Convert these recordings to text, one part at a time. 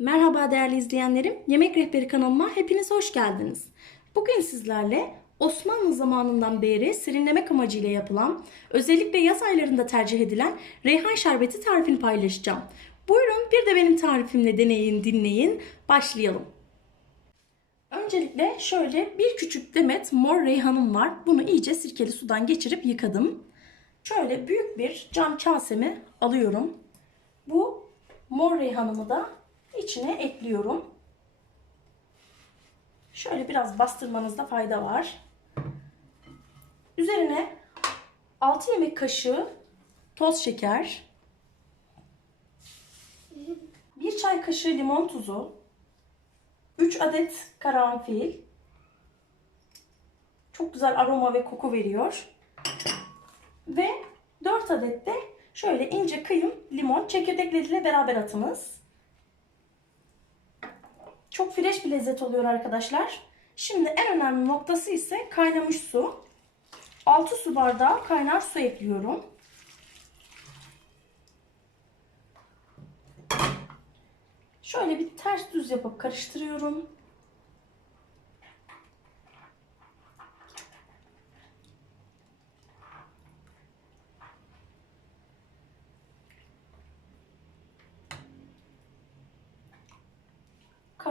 Merhaba değerli izleyenlerim. Yemek Rehberi kanalıma hepiniz hoş geldiniz. Bugün sizlerle Osmanlı zamanından beri serinlemek amacıyla yapılan, özellikle yaz aylarında tercih edilen reyhan şerbeti tarifini paylaşacağım. Buyurun bir de benim tarifimle deneyin, dinleyin. Başlayalım. Öncelikle şöyle bir küçük demet mor reyhanım var. Bunu iyice sirkeli sudan geçirip yıkadım. Şöyle büyük bir cam kasemi alıyorum. Bu mor reyhanımı da içine ekliyorum. Şöyle biraz bastırmanızda fayda var. Üzerine 6 yemek kaşığı toz şeker, 1 çay kaşığı limon tuzu, 3 adet karanfil. Çok güzel aroma ve koku veriyor. Ve 4 adet de şöyle ince kıyım limon çekirdekleriyle beraber atınız. Çok fresh bir lezzet oluyor arkadaşlar. Şimdi en önemli noktası ise kaynamış su. 6 su bardağı kaynar su ekliyorum. Şöyle bir ters düz yapıp karıştırıyorum.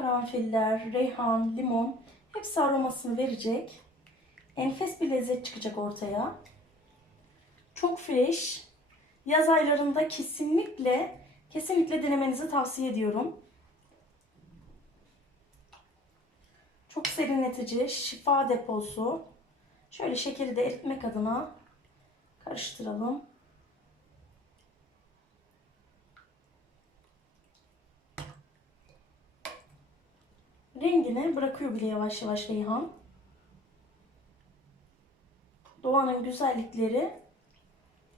Karanfiller, reyhan, limon hepsi aromasını verecek. Enfes bir lezzet çıkacak ortaya. Çok fresh. Yaz aylarında kesinlikle kesinlikle denemenizi tavsiye ediyorum. Çok serinletici, şifa deposu. Şöyle şekeri de eritmek adına karıştıralım. Rengini bırakıyor bile yavaş yavaş reyhan. Doğanın güzellikleri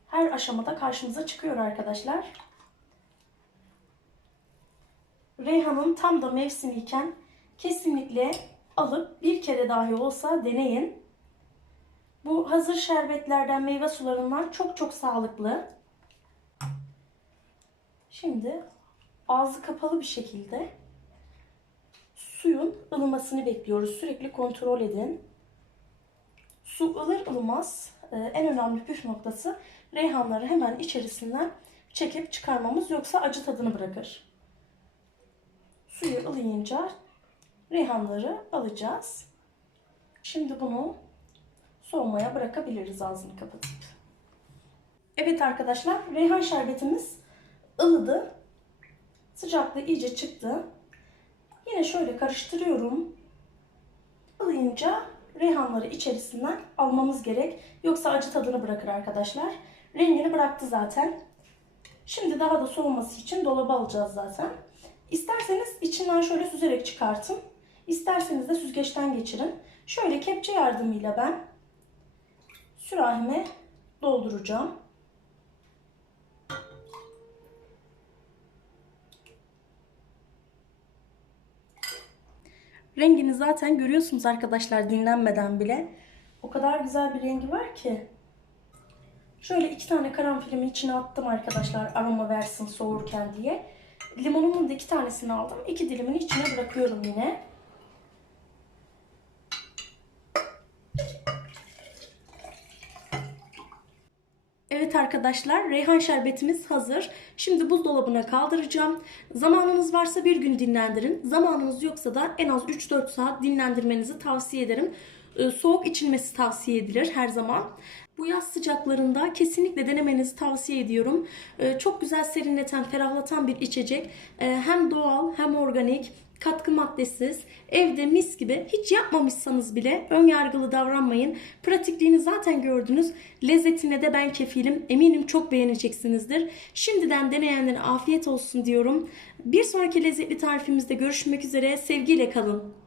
her aşamada karşımıza çıkıyor arkadaşlar. Reyhanın tam da mevsimiyken kesinlikle alıp bir kere dahi olsa deneyin. Bu hazır şerbetlerden, meyve sularından çok çok sağlıklı. Şimdi ağzı kapalı bir şekilde suyun ılımasını bekliyoruz. Sürekli kontrol edin. Su ılır ılmaz e, en önemli püf noktası reyhanları hemen içerisinden çekip çıkarmamız yoksa acı tadını bırakır. Suyu ılıyınca reyhanları alacağız. Şimdi bunu soğumaya bırakabiliriz ağzını kapatıp. Evet arkadaşlar reyhan şerbetimiz ılıdı. Sıcaklığı iyice çıktı. Yine şöyle karıştırıyorum. Ilayınca reyhanları içerisinden almamız gerek. Yoksa acı tadını bırakır arkadaşlar. Rengini bıraktı zaten. Şimdi daha da soğuması için dolaba alacağız zaten. İsterseniz içinden şöyle süzerek çıkartın. İsterseniz de süzgeçten geçirin. Şöyle kepçe yardımıyla ben sürahime dolduracağım. Rengini zaten görüyorsunuz arkadaşlar dinlenmeden bile. O kadar güzel bir rengi var ki. Şöyle iki tane karanfilimi içine attım arkadaşlar aroma versin soğurken diye. Limonumun da iki tanesini aldım. İki dilimin içine bırakıyorum yine. Evet arkadaşlar reyhan şerbetimiz hazır. Şimdi buzdolabına kaldıracağım. Zamanınız varsa bir gün dinlendirin. Zamanınız yoksa da en az 3-4 saat dinlendirmenizi tavsiye ederim. Ee, soğuk içilmesi tavsiye edilir her zaman. Bu yaz sıcaklarında kesinlikle denemenizi tavsiye ediyorum. Ee, çok güzel serinleten, ferahlatan bir içecek. Ee, hem doğal hem organik katkı maddesiz, evde mis gibi hiç yapmamışsanız bile ön yargılı davranmayın. Pratikliğini zaten gördünüz. Lezzetine de ben kefilim. Eminim çok beğeneceksinizdir. Şimdiden deneyenlere afiyet olsun diyorum. Bir sonraki lezzetli tarifimizde görüşmek üzere. Sevgiyle kalın.